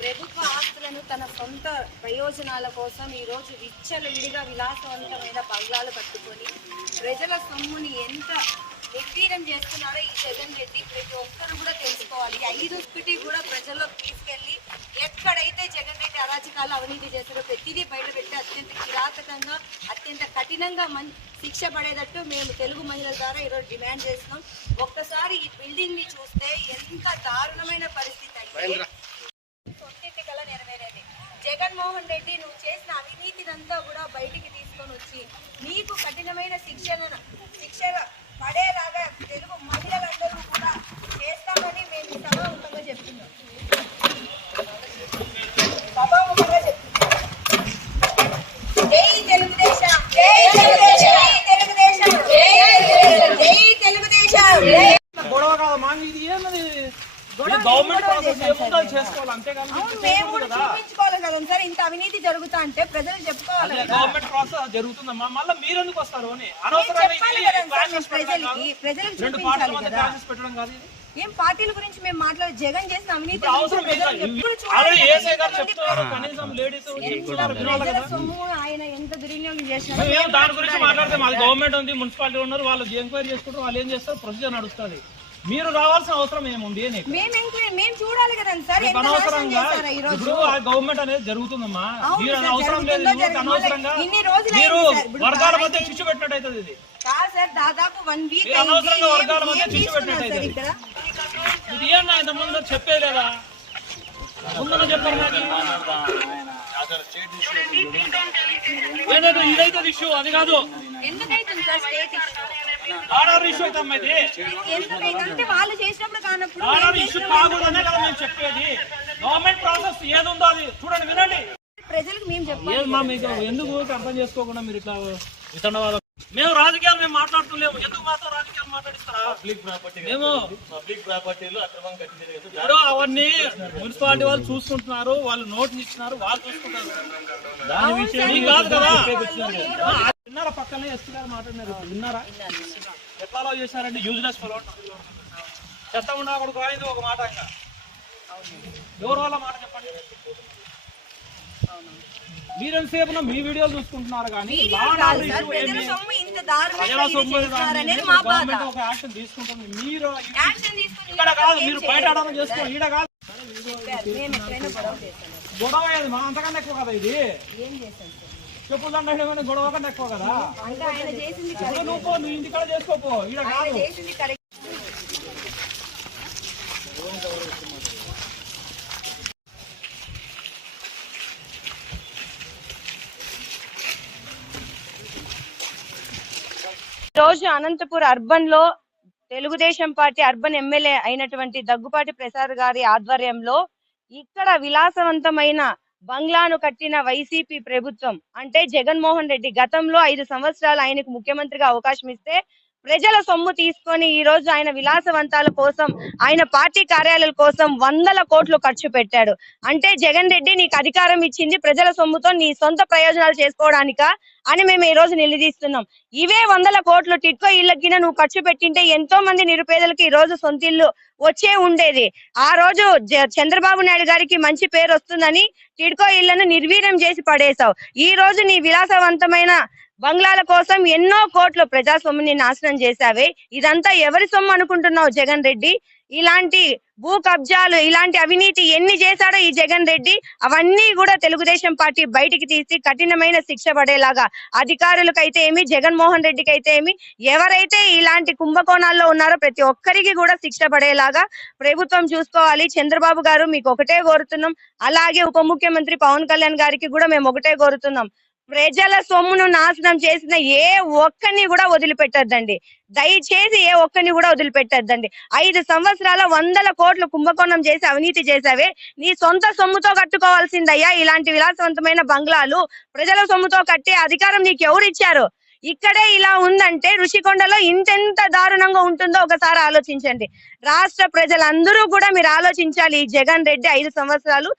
ప్రభుత్వ ఆస్తులను తన సొంత ప్రయోజనాల కోసం ఈరోజు విచ్చలవిడిగా విలాసవంతమైన బంగ్లాలు కట్టుకొని ప్రజల సొమ్ముని ఎంత నిర్వీర్యం చేస్తున్నారో ఈ జగన్ రెడ్డి ప్రతి ఒక్కరు కూడా తెలుసుకోవాలి. 5 కూడా ప్రజల్లోకి తీసుకెళ్లి ఎక్కడైతే జగన్ రెడ్డి అరాచకాలు అవినీతి చేస్తారో ప్రతిదీ బయటపెట్టి అత్యంత కిరాతకంగా అత్యంత కఠినంగా శిక్ష పడేటట్టు మేము తెలుగు మహిళల ద్వారా ఈరోజు డిమాండ్ చేస్తున్నాం. ఒక్కసారి ఈ బిల్డింగ్ ని చూస్తే ఎంత దారుణమైన పరిస్థితి అయితే సొంతింటి కల నెరవేరేది. జగన్మోహన్ రెడ్డి నువ్వు చేసిన అవినీతినంతా కూడా బయటికి తీసుకొని వచ్చి నీకు కఠినమైన శిక్ష పడేలాగా తెలుగు మహిళలందరూ కూడా చేస్తామని మేము సభాముఖంగా చెప్తున్నాం. జై తెలుగుదేశం, జై తెలుగుదేశం, జై తెలుగుదేశం, జై తెలుగుదేశం. చూపించుకోవాలి కదా సార్, ఇంత అవినీతి జరుగుతా అంటే ప్రజలు చెప్పుకోవాలి. గవర్నమెంట్ ప్రాసెస్ జరుగుతుందమ్మా, మళ్ళీ మీరు ఎందుకు వస్తారు అని ఏం పార్టీల గురించి మేము మాట్లాడే జగన్ చేసిన అవినీతి సొమ్ము ఆయన ఎంత దుర్వినియోగం చేసినారు దాని గురించి మాట్లాడితే మాది గవర్నమెంట్ ఉంది, మున్సిపాలిటీ ఉన్నారు, వాళ్ళు ఎంక్వైరీ చేసుకుంటారు, వాళ్ళు ఏం చేస్తారు, ప్రొసీజర్ నడుస్తుంది. మీరు రావాల్సిన అవసరం ఏముంది అని మేము చూడాలి కదా సార్. ఇప్పుడు గవర్నమెంట్ అనేది జరుగుతుందమ్మా, మీరు అవసరం లేదు. అనవసరంగా మీరు వర్గాల మధ్య చిచ్చు పెట్టినట్టు అవుతుంది. ఇది దాదాపు 1 వీక్ అనవసరంగా వర్గాల మధ్య చిచ్చు పెట్టినట్టు అవుతుంది. ఇది ఏమన్నా ఇంత ముందు చెప్పే లేదా? ముందు చెప్పారు నాకు ఇదైతే ఇష్యూ, అది కాదు ఆర్ఆర్ ఇష్యూ అయితే అమ్మా. ఇది వాళ్ళు చేసినప్పుడు కానప్పుడు ఆర్ఆర్ ఇష్యూ కాకూడదనే కదా మేము చెప్పేది. గవర్నమెంట్ ప్రాసెస్ ఏది ఉందో అది చూడండి, వినండి. ప్రజలకు మేము చెప్పాలి. మీకు ఎందుకు అర్థం చేసుకోకుండా మీరు ఇట్లా వితండవాదం? మేము రాజకీయాలు మేము మాట్లాడుతున్నాము, ఎందుకు మాత్రం రాజకీయాలు మాట్లాడిస్తారా? మేము పబ్లిక్ ప్రాపర్టీలు అక్రమం ఇప్పుడు అవన్నీ మున్సిపాలిటీ వాళ్ళు చూసుకుంటున్నారు, వాళ్ళు నోటీస్ ఇచ్చినారు, వాళ్ళు చూసుకుంటారు. దాని విషయం కాదు కదా. విన్నారా? పక్కనే ఎస్పీ గారు మాట్లాడినారు, విన్నారా? ఎట్లా చేశారండి? యూజ్లెస్ ఫెలో చెత్త ఉండకూడదు అనేది ఒక మాట. ఇంకా ఎవరు వాళ్ళ మాట చెప్పండి. మీరెంతసేపు మీ వీడియోలు చూసుకుంటున్నారు కానీ గవర్నమెంట్ ఒక యాక్షన్ తీసుకుంటుంది. మీరు ఇక్కడ కాదు, మీరు బయట ఆడాలని చేసుకోండి, ఈడ కాదు. గొడవ అయ్యేది మా అంతకన్నా ఎక్కువ కదా. ఇది చెప్పులు దండ గొడవ కన్నా ఎక్కువ కదా. నువ్వు ఇంటికాడ చేసుకోపో, ఈడ కాదు. రోజు అనంతపూర్ అర్బన్ లో తెలుగుదేశం పార్టీ అర్బన్ ఎమ్మెల్యే అయినటువంటి దగ్గుపాటి ప్రసాద్ గారి ఆధ్వర్యంలో ఇక్కడ విలాసవంతమైన బంగ్లాను కట్టిన వైసీపీ ప్రభుత్వం అంటే జగన్మోహన్ రెడ్డి గతంలో 5 సంవత్సరాలు ఆయనకు ముఖ్యమంత్రిగా అవకాశం ఇస్తే ప్రజల సొమ్ము తీసుకొని ఈ రోజు ఆయన విలాసవంతాల కోసం ఆయన పార్టీ కార్యాలయాల కోసం 100 కోట్లు ఖర్చు పెట్టాడు. అంటే జగన్ రెడ్డి నీకు అధికారం ఇచ్చింది ప్రజల సొమ్ముతో నీ సొంత ప్రయోజనాలు చేసుకోవడానికా అని మేము ఈ రోజు నిలదీస్తున్నాం. ఇవే 100 కోట్లు టిట్కో ఇళ్లకి నువ్వు ఖర్చు పెట్టింటే ఎంతో మంది నిరుపేదలకు ఈ రోజు సొంత ఇల్లు వచ్చే ఉండేది. ఆ రోజు చంద్రబాబు నాయుడు గారికి మంచి పేరు వస్తుందని టిట్కో ఇళ్లను నిర్వీర్యం చేసి పడేశావు. ఈ రోజు నీ విలాసవంతమైన బంగ్లాల కోసం ఎన్నో కోట్లు ప్రజాస్వామ్యాన్ని నాశనం చేశావే. ఇదంతా ఎవరి సొమ్ము అనుకుంటున్నావు జగన్ రెడ్డి? ఇలాంటి భూ కబ్జాలు, ఇలాంటి అవినీతి ఎన్ని చేశాడో ఈ జగన్ రెడ్డి, అవన్నీ కూడా తెలుగుదేశం పార్టీ బయటికి తీసి కఠినమైన శిక్ష పడేలాగా అధికారులకైతే ఏమి, జగన్మోహన్ రెడ్డికి అయితే ఏమి, ఎవరైతే ఇలాంటి కుంభకోణాల్లో ఉన్నారో ప్రతి ఒక్కరికి కూడా శిక్ష పడేలాగా ప్రభుత్వం చూసుకోవాలి. చంద్రబాబు గారు మీకు ఒకటే కోరుతున్నాం, అలాగే ఉప ముఖ్యమంత్రి పవన్ కళ్యాణ్ గారికి కూడా మేము ఒకటే కోరుతున్నాం. ప్రజల సొమ్మును నాశనం చేసిన ఏ ఒక్కరిని కూడా వదిలిపెట్టద్దండి. దయచేసి ఏ ఒక్కరిని కూడా వదిలిపెట్టద్దండి. 5 సంవత్సరాల 100 కోట్లు కుంభకోణం చేసి అవినీతి చేసావే. నీ సొంత సొమ్ముతో కట్టుకోవాల్సిందయ్యా ఇలాంటి విలాసవంతమైన బంగ్లాలు. ప్రజల సొమ్ముతో కట్టే అధికారం నీకు ఎవరు ఇచ్చారు? ఇక్కడే ఇలా ఉందంటే ఋషికొండలో ఇంతెంత దారుణంగా ఉంటుందో ఒకసారి ఆలోచించండి. రాష్ట్ర ప్రజలందరూ కూడా మీరు ఆలోచించాలి. ఈ జగన్ రెడ్డి 5 సంవత్సరాలు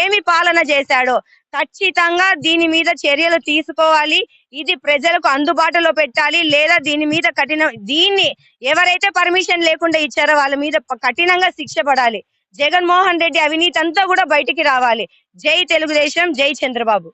ఏమి పాలన చేశాడో ఖచ్చితంగా దీని మీద చర్యలు తీసుకోవాలి. ఇది ప్రజలకు అందుబాటులో పెట్టాలి, లేదా దీని మీద దీన్ని ఎవరైతే పర్మిషన్ లేకుండా ఇచ్చారో వాళ్ళ మీద కఠినంగా శిక్ష పడాలి. జగన్మోహన్ రెడ్డి అవినీతి అంతా కూడా బయటికి రావాలి. జై తెలుగుదేశం, జై చంద్రబాబు.